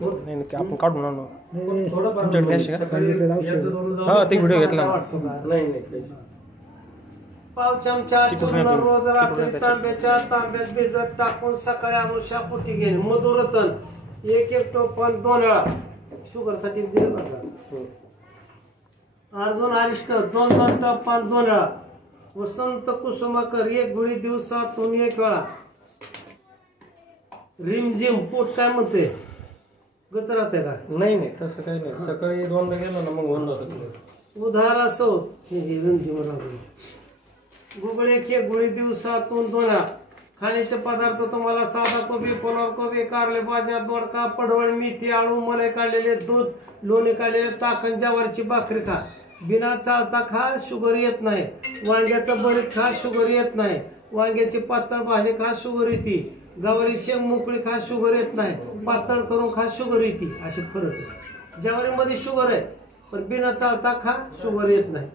नाही नाही आपण काढून आणू. तुमच्याकडे कॅश आहे का? हा ते व्हिडिओ घेतला ना. नाही नाही पाव चमचा चूर्ण रोज रात्री तांब्यात भिजत टाकून सकाळी अनुषा पोटी घेणे. मधुरतन एक टोपण 2 वेळा शुगर साठी दिलं बघा. अर्जुन अरिष्ट 2 टोपण 2 वेळा. वसंत कुसुमाकर 1 गोळी दिवसातून 1 वेळा. रिमझिम पोट काय म्हणते गच राहते का? नाही नाही तसं काही नाही. सकाळी 2दा गेलो ना मग होऊन जातं. उधार असो हे रिमझिम लागले. गुगळे 1 गोळी दिवसातून 2 वेळा. खाण्याचे पदार्थ तुम्हाला साधा कोबी, पुलाव कोबी, कारले भाज्या, दोडका, पडवळ, मेथी, आळू, मलई काढलेले दूध, लोणी काढलेले ताकण, ज्वारीची भाकरी खा. बिना चालता खा, शुगर येत नाही. वांग्याचं भरीत खा, शुगर येत नाही. वांग्याची पातळ भाजी खा, शुगर येते. गवारी शेंग मोकळी खा, शुगर येत नाही. पातळ करून खा, शुगर येते. असे फरक आहे. ज्वारीमध्ये शुगर आहे पण बिना चालता खा, शुगर येत नाही.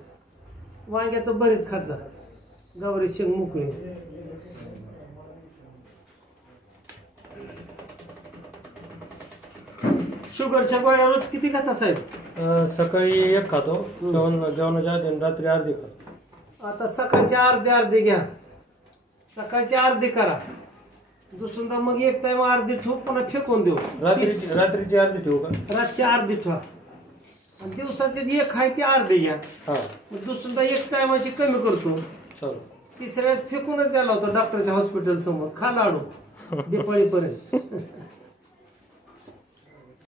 वांग्याचं भरीत खात जा, गवारी शेंग मोकळी. शुगरच्या गोळ्या रोज किती खाता साहेब? सकाळी 1 खातो, जेवणाच्या आधी, रात्री अर्धी खातो. आता सकाळचे अर्धे घ्या, सकाळचे अर्धे करा. दुसऱ्यांदा मग 1 टाइम अर्धी ठेवू, पुन्हा फेकून देऊ. रात्रीची अर्धी ठेवू का? रातची अर्धी ठेवा आणि दिवसाचे 1 आहे ते अर्धे घ्या. हा दुसऱ्यांदा 1 टायमाची कमी करतो. चल. तिसऱ्या वेळेस फेकूनच द्यायला होतं डॉक्टरच्या हॉस्पिटल समोर. खा लाडू दिपाळीपर्यंत.